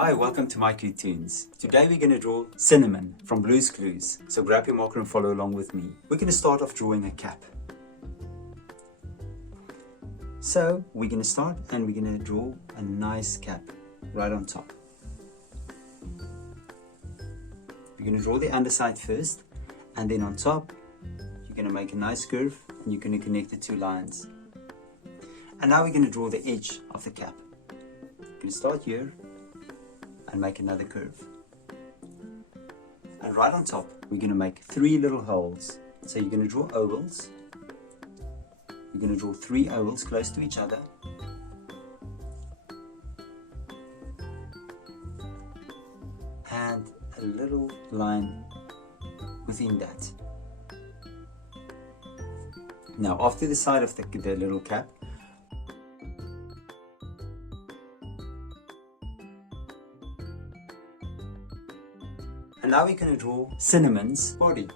Hi, welcome to mycutetoons. Today we're going to draw Cinnamon from Blue's Clues. So grab your marker and follow along with me. We're going to start off drawing a cap. So we're going to start and we're going to draw a nice cap right on top. We're going to draw the underside first, and then on top you're going to make a nice curve and you're going to connect the two lines. And now we're going to draw the edge of the cap. We're going to start here and make another curve. And right on top, we're going to make 3 little holes. So you're going to draw ovals. You're going to draw 3 ovals close to each other. And a little line within that. Now, off to the side of the little cap, and now we're going to draw Cinnamon's body.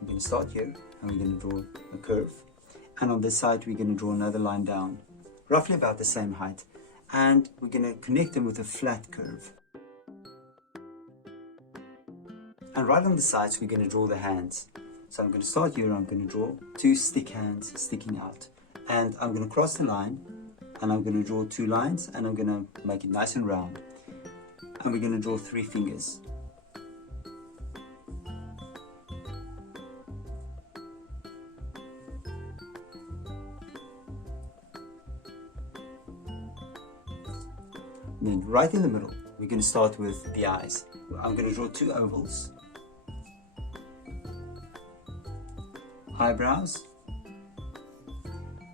We're going to start here and we're going to draw a curve. And on this side we're going to draw another line down, roughly about the same height. And we're going to connect them with a flat curve. And right on the sides we're going to draw the hands. So I'm going to start here, I'm going to draw 2 stick hands sticking out. And I'm going to cross the line and I'm going to draw 2 lines and I'm going to make it nice and round. And we're going to draw 3 fingers. And then right in the middle, we're going to start with the eyes. I'm going to draw 2 ovals, eyebrows,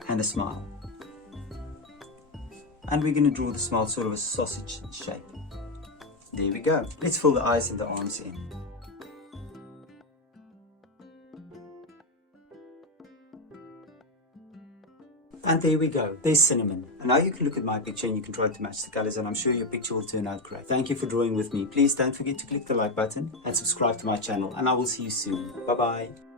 and a smile. And we're going to draw the smile sort of a sausage shape. There we go. Let's fill the eyes and the arms in. And there we go. There's Cinnamon. And now you can look at my picture and you can try to match the colors, and I'm sure your picture will turn out great. Thank you for drawing with me. Please don't forget to click the like button and subscribe to my channel, and I will see you soon. Bye bye.